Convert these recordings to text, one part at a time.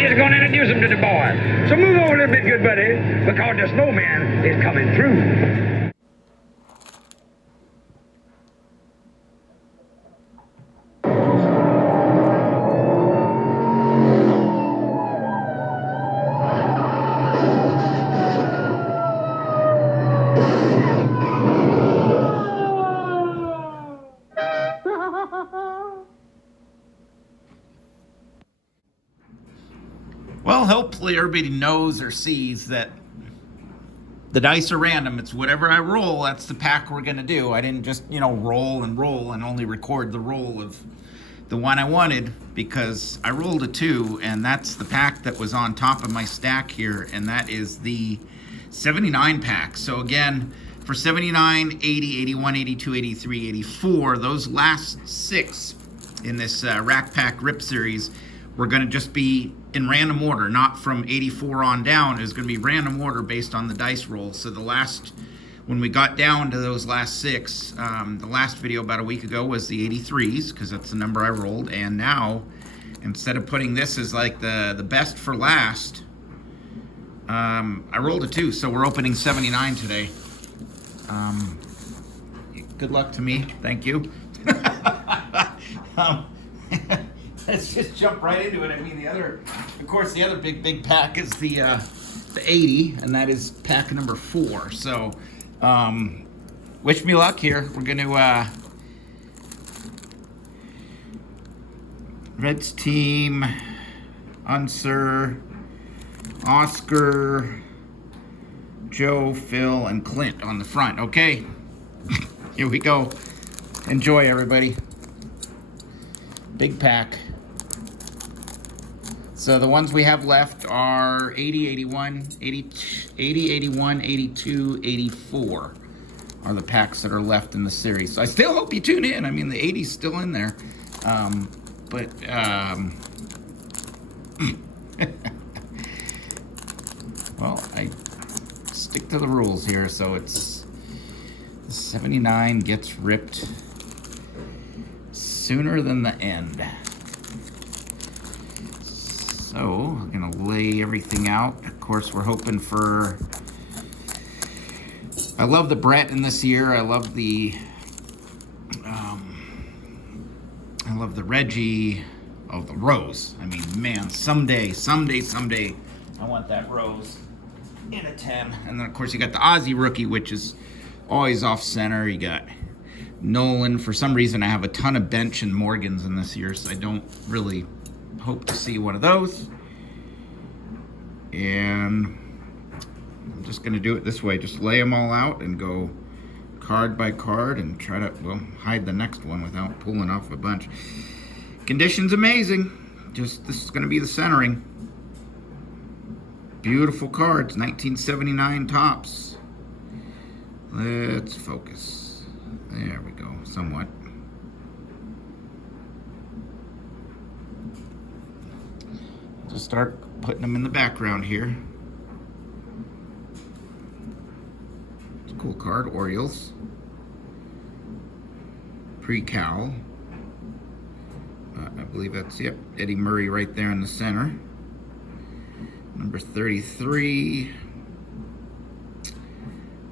just going to introduce him to the boy. So move over a little bit, good buddy, because the snowman is coming through. Well, hopefully everybody knows or sees that the dice are random. It's whatever I roll, that's the pack we're going to do. I didn't just, roll and only record the roll of the one I wanted, because I rolled a 2, and that's the pack that was on top of my stack here, and that is the 79 pack. So again, for 79, 80, 81, 82, 83, 84, those last 6 in this Rack Pack Rip series were going to just be in random order, not from 84 on down. It was going to be random order based on the dice roll. So when we got down to those last 6, the last video about a week ago was the 83s, because that's the number I rolled. And now, instead of putting this as like the best for last, I rolled a 2. So we're opening 79 today. Good luck to me. Thank you. Let's just jump right into it. I mean, the other big pack is the 80, and that is pack number 4. So, wish me luck here. We're going to Reds team, Unser, Oscar, Joe, Phil, and Clint on the front. Okay, here we go. Enjoy, everybody. Big pack. So the ones we have left are 80, 81, 80, 81, 82, 84 are the packs that are left in the series. So I still hope you tune in. I mean, the 80's still in there. Well, I stick to the rules here. So it's 79 gets ripped sooner than the end. So, I'm going to lay everything out. Of course, we're hoping for... I love the Brett in this year. I love the Reggie. Oh, the Rose. I mean, man, someday, I want that Rose in a 10. And then, of course, you got the Aussie rookie, which is always off center. You got Nolan. For some reason, I have a ton of Bench and Morgans in this year, so I don't really hope to see one of those. And I'm just going to do it this way. Just lay them all out and go card by card and try to, well, hide the next one without pulling off a bunch. Condition's amazing. Just, this is going to be the centering. Beautiful cards. 1979 tops. Let's focus. There we go. Somewhat. Just start putting them in the background here. It's a cool card. Orioles. Pre-Cal. I believe that's, yep, Eddie Murray right there in the center. Number 33.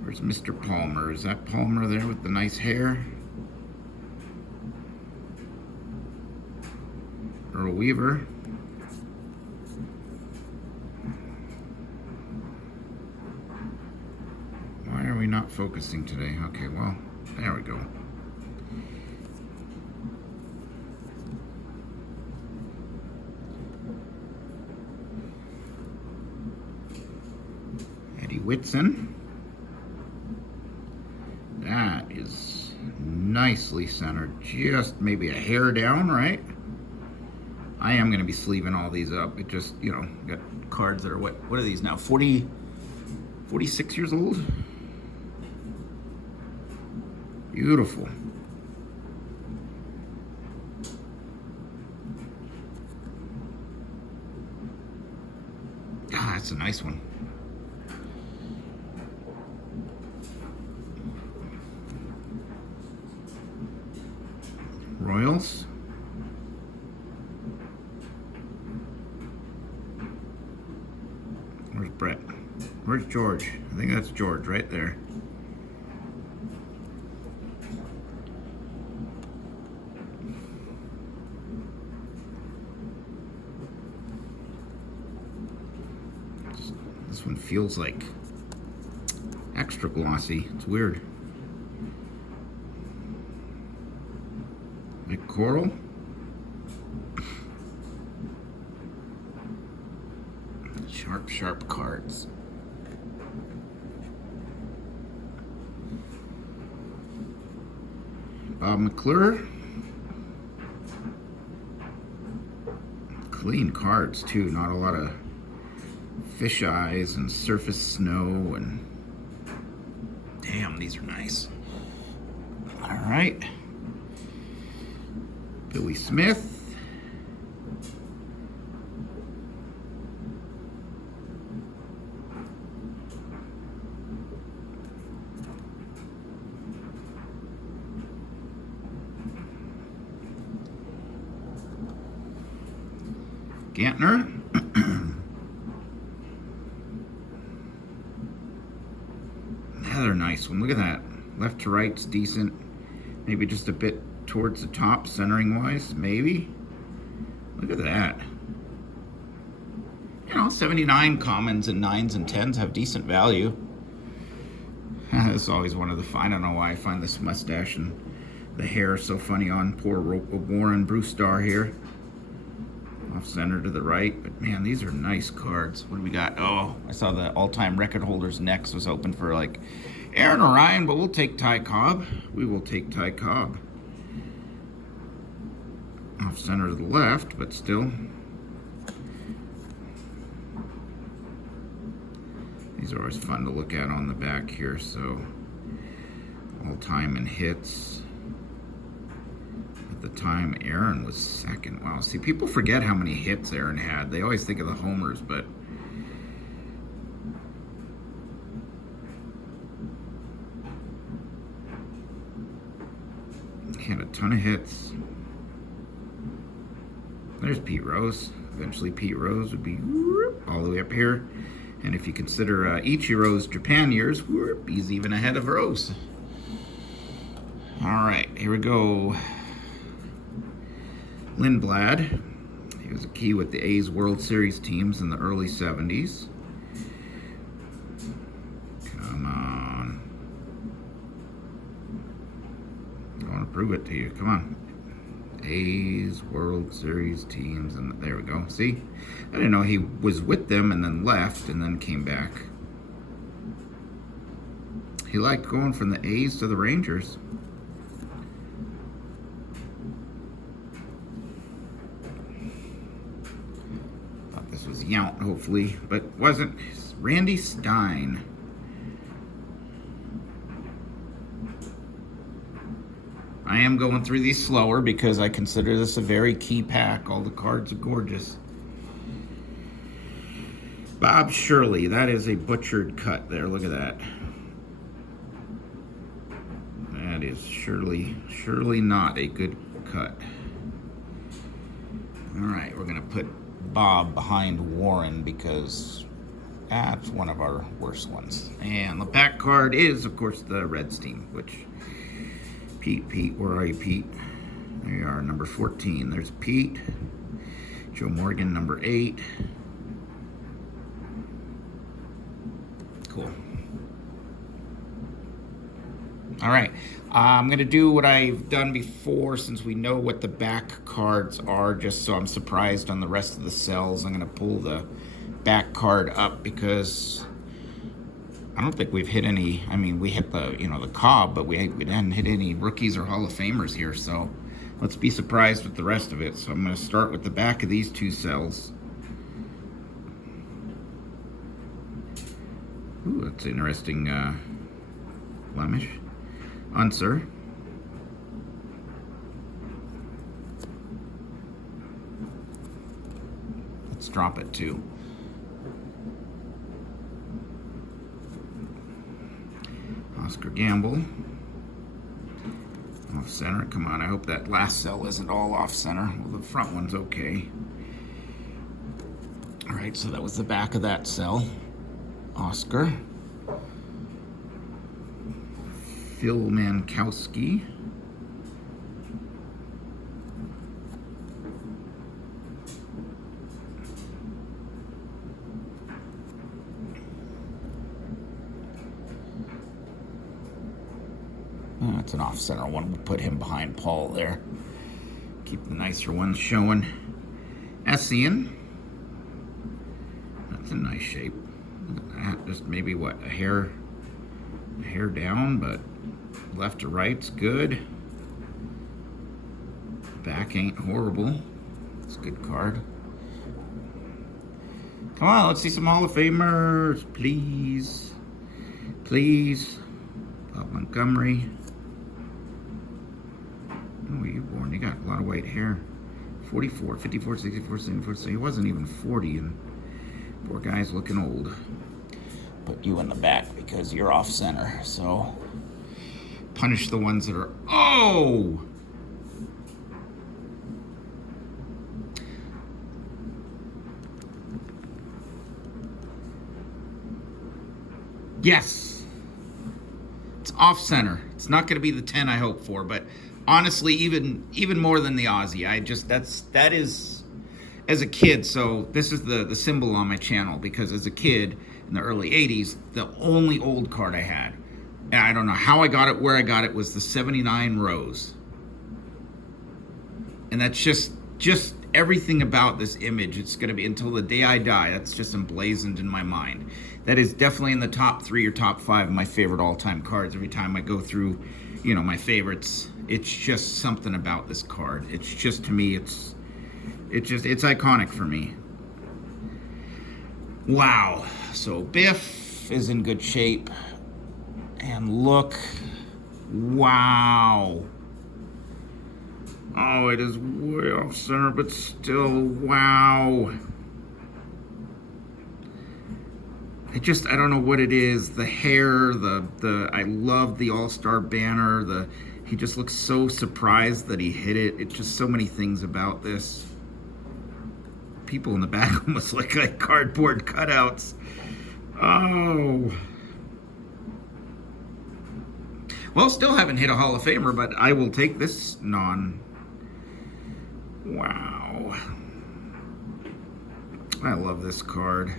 Where's Mr. Palmer? Is that Palmer there with the nice hair? Earl Weaver. Why are we not focusing today? Okay, well, there we go. Eddie Whitson. That is nicely centered. Just maybe a hair down, right? I am going to be sleeving all these up. It just, you know, got cards that are, what are these now? 46 years old? Beautiful. Ah, that's a nice one. Royals. Where's Brett? Where's George? I think that's George right there. This one feels like extra glossy. It's weird. Like coral. Sharp, sharp cards. Bob McClure. Clean cards too. Not a lot of fish eyes and surface snow and damn, these are nice. All right. Billy Smith. Gantner. Another nice one. Look at that. Left to right's decent. Maybe just a bit towards the top, centering wise. Maybe. Look at that. You know, 79 commons and 9s and 10s have decent value. This is always one of the fun. I don't know why I find this mustache and the hair so funny on poor Warren Brewstar here. Off center to the right, but man, these are nice cards. What do we got? Oh, I saw the all-time record holders next was open for like Aaron Orion, but we'll take Ty Cobb. We will take Ty Cobb. Off center to the left, but still. These are always fun to look at on the back here, so all-time in hits. At the time, Aaron was second. Wow, see, people forget how many hits Aaron had. They always think of the homers, but he had a ton of hits. There's Pete Rose. Eventually, Pete Rose would be all the way up here. And if you consider Ichiro's Japan years, he's even ahead of Rose. All right, here we go. Lindblad. He was a key with the A's World Series teams in the early 70s. Come on. I want to prove it to you. Come on. A's World Series teams, and there we go. See? I didn't know he was with them and then left and then came back. He liked going from the A's to the Rangers. Was Yount, hopefully, but wasn't. Randy Stein. I am going through these slower because I consider this a very key pack. All the cards are gorgeous. Bob Shirley. That is a butchered cut there. Look at that. That is surely not a good cut. All right, we're going to put Bob behind Warren because that's one of our worst ones. And the back card is, of course, the Reds team, which Pete, where are you, Pete? There you are, number 14. There's Pete. Joe Morgan, number 8. Cool. All right. I'm going to do what I've done before since we know what the back cards are, just so I'm surprised on the rest of the cells. I'm going to pull the back card up because I don't think we've hit any. I mean, we hit the, the Cobb, but we didn't hit any rookies or Hall of Famers here. So let's be surprised with the rest of it. So I'm going to start with the back of these two cells. Ooh, that's an interesting blemish. Unser. Let's drop it too. Oscar Gamble. Off center. Come on, I hope that last cell isn't all off center. Well, the front one's okay. All right, so that was the back of that cell. Oscar. Phil Mankowski. Oh, that's an off-center one. We'll put him behind Paul there. Keep the nicer ones showing. Essien. That's a nice shape. Just maybe what, a hair down, but left to right's good. Back ain't horrible. It's a good card. Come on, let's see some Hall of Famers, please. Please. Bob Montgomery. Oh, you born? You got a lot of white hair. 44, 54, 64, 74. So he wasn't even 40, and poor guy's looking old. Put you in the back because you're off center. So punish the ones that are. Oh! Yes. It's off center. It's not going to be the 10 I hope for, but honestly, even more than the Aussie. That is as a kid. So this is the symbol on my channel, because as a kid in the early 80s, the only old card I had, and I don't know how I got it, where I got it, was the 79 Rose. And that's just everything about this image. It's going to be, until the day I die, that's just emblazoned in my mind. That is definitely in the top 3 or top 5 of my favorite all-time cards. Every time I go through, my favorites, it's just something about this card. It's just, to me, it's iconic for me. Wow. So Biff is in good shape. And look. Wow. Oh, it is way off center, but still, wow. I don't know what it is. The hair, I love the All-Star banner. He just looks so surprised that he hit it. It's just so many things about this. People in the back almost look like cardboard cutouts. Oh. Well, still haven't hit a Hall of Famer, but I will take this non. Wow. I love this card.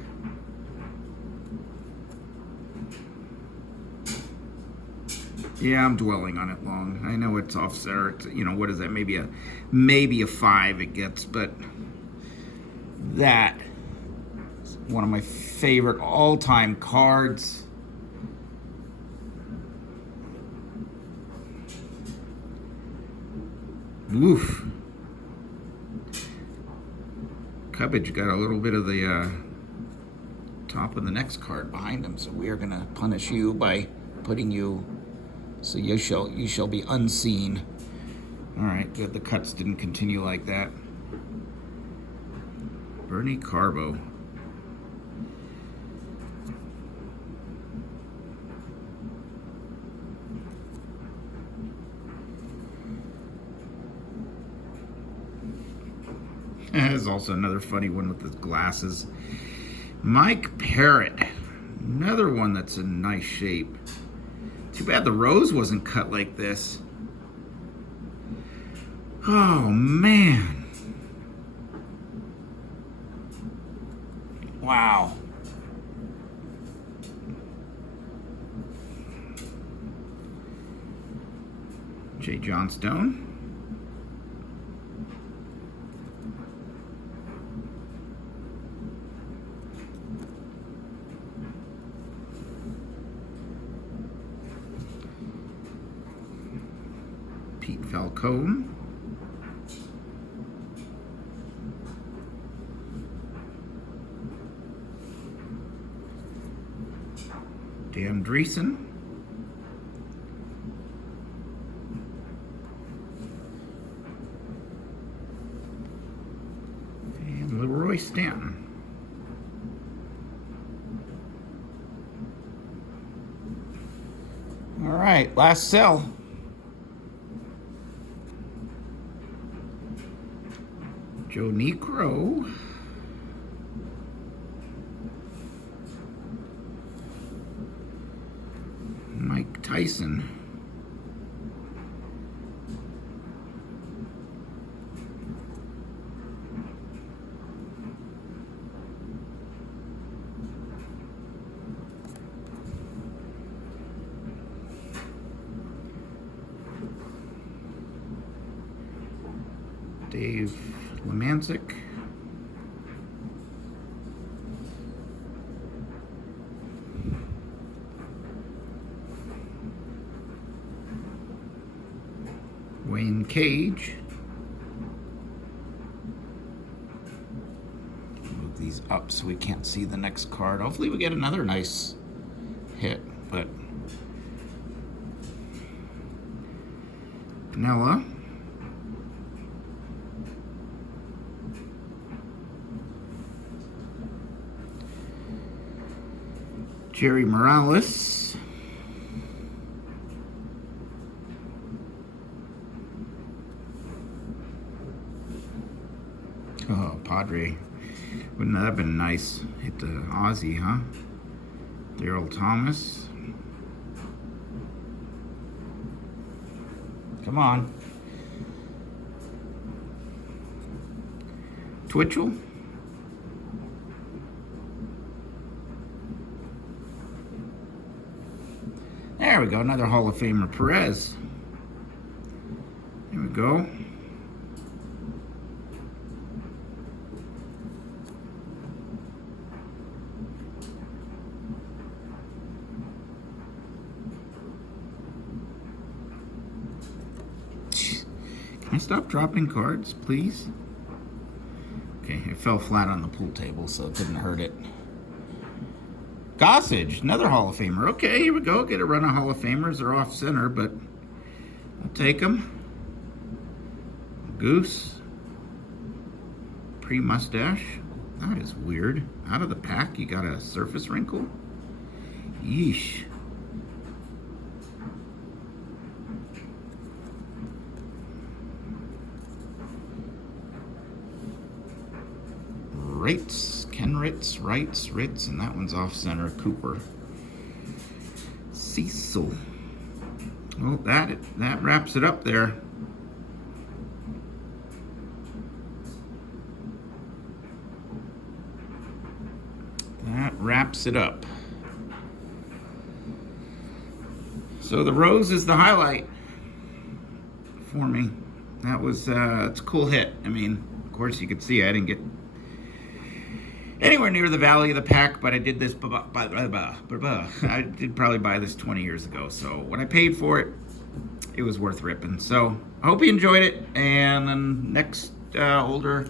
Yeah, I'm dwelling on it long. I know it's off center. What is that? Maybe a 5 it gets, but that is one of my favorite all-time cards. Oof. Cubbage got a little bit of the top of the next card behind him, so we are going to punish you by putting you, so you shall be unseen. All right, good. The cuts didn't continue like that. Bernie Carbo. There's also another funny one with the glasses. Mike Parrott. Another one that's in nice shape. Too bad the rose wasn't cut like this. Oh, man. Wow. J. Johnstone. Pete Falcone. Dan Dreesen. And Leroy Stanton. All right, last cell. Joe Necro. Tyson. Dave Lemancic. Wayne Cage. Move these up so we can't see the next card. Hopefully we get another nice hit, but Vanilla. Jerry Morales. Oh, Padre. Wouldn't that have been nice? Hit the Aussie, huh? Daryl Thomas. Come on. Twitchell. There we go, another Hall of Famer, Perez. There we go. Can I stop dropping cards, please? Okay, it fell flat on the pool table, so it didn't hurt it. Gossage, another Hall of Famer. Okay, here we go. Get a run of Hall of Famers. They're off center, but I'll take them. Goose. Pre-mustache. That is weird. Out of the pack, you got a surface wrinkle? Yeesh. Ritz, Ken Ritz, Ritz, and that one's off center. Cooper. Cecil. Well, that wraps it up there. That wraps it up. So the rose is the highlight for me. That was it's a cool hit. I mean, of course you could see I didn't get anywhere near the value of the pack, but I did this. I did probably buy this 20 years ago. So when I paid for it, it was worth ripping. So I hope you enjoyed it. And then next older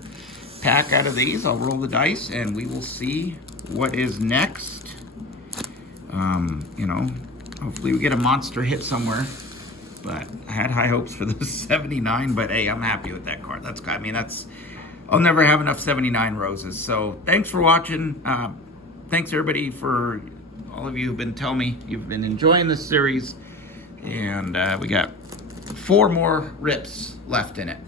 pack out of these, I'll roll the dice and we will see what is next. You know, hopefully we get a monster hit somewhere. But I had high hopes for the 79. But hey, I'm happy with that card. I'll never have enough 79 roses. So thanks for watching. Thanks everybody for all of you who've been telling me you've been enjoying this series. And we got 4 more rips left in it.